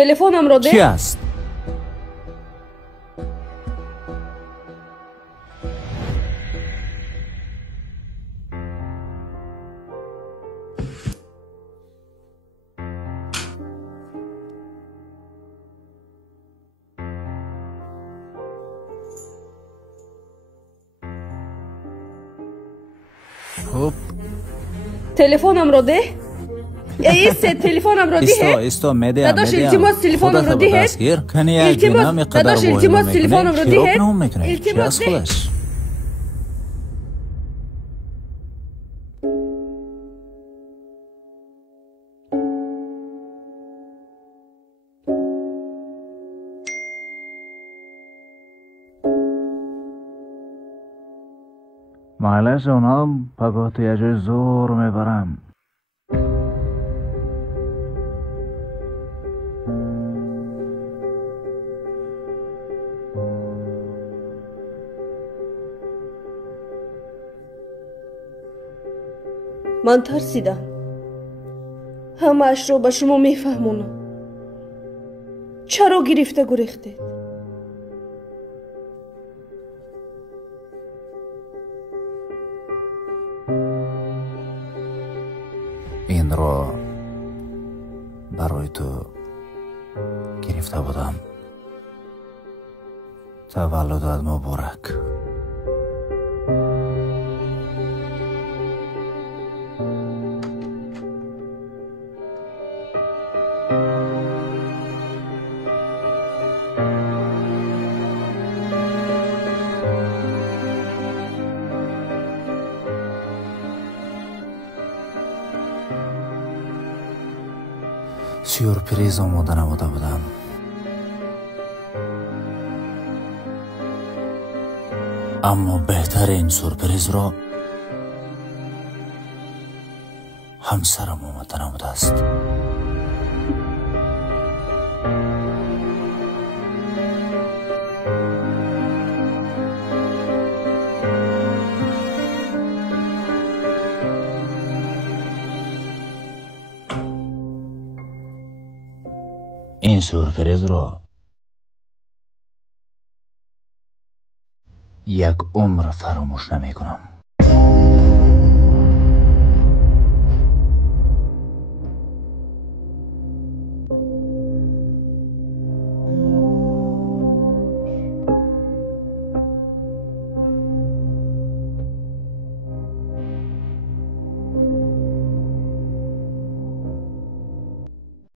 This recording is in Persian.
تلفنم رو ده. کی است؟ خب تلفنم رو ده. ایست تلفنم رو ده. ایستا میدیم داداش التماس تلفنم رو ده. داداش التماس تلفنم رو ده. چی از خودش؟ معلش اونم پگاه یه جای زور میبرم. من ترسیدم. همه‌اش رو به شما میفهمونم. چرا گرفته گریختید؟ این رو برای تو گرفته بودم. تولدت مبارک. سورپریز آماده نموده بودم. اما بهترین سورپریز را همسرم آماده نموده است. این سورپریز را یک عمر فراموش نمی کنم.